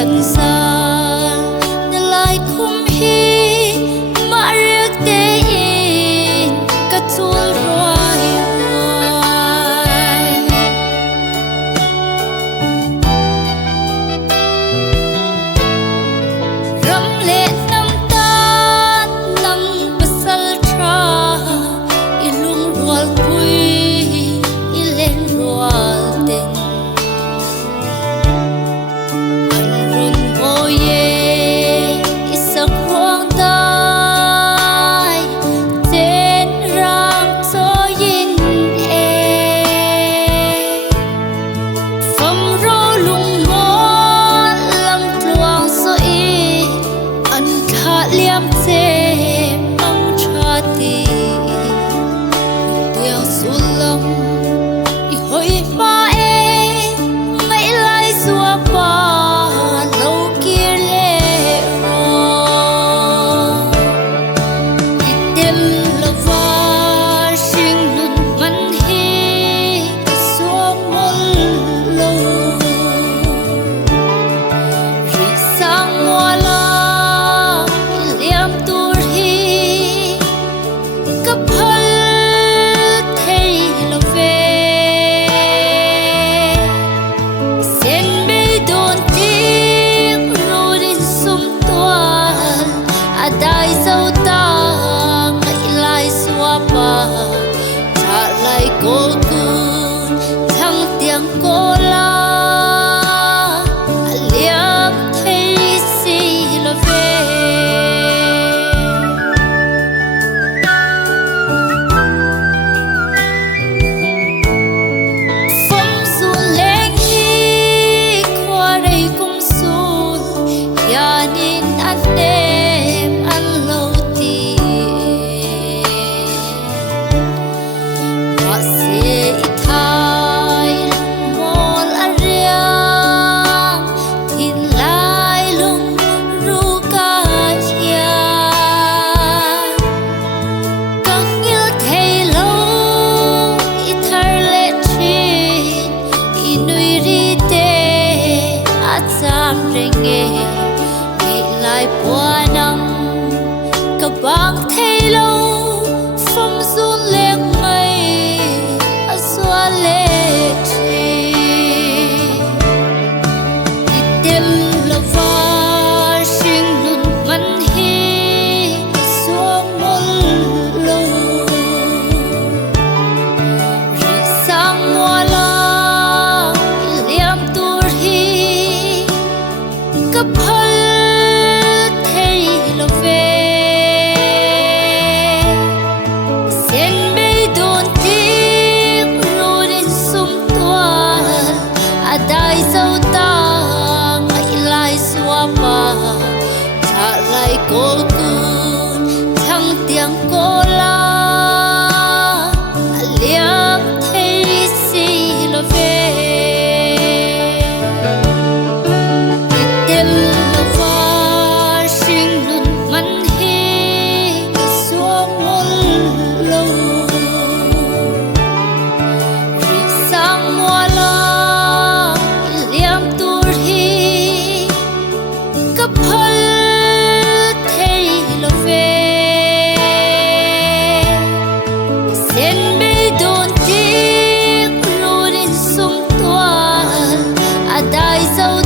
cần xa nhà lại khum hi mà riêng tế in cả chuông hoài hoài rắm lệ năm ta nắng pasal tra ilung rual pui ilen rual ten liam che mang cha ti tiêu sulam I hoi ma e mai lai Zuapa lâu kia lệ ro Itello va sing nun man hi suam mol lo ri sang wala dai dâu ta ngày lai Zuapa trả lại cô cun thăng tiếng cô la liam thấy si là về phong xuân lên hi qua đây cũng xuân ya nên anh lại qua năm cả bang Itello phong run lên mây xóa lệ chi Itello va sing nun man hi xuống mol lo ri sang wala liam tur hi cả dai dâu ta ngày lai Zuapa trả lại cô cun thăng tiếng cô la liam thấy si là về Itello va sing nun man hi xuống mol lo ri sang wala Itello về sen bê đồn tiếc rồi đến sum toan dai dâu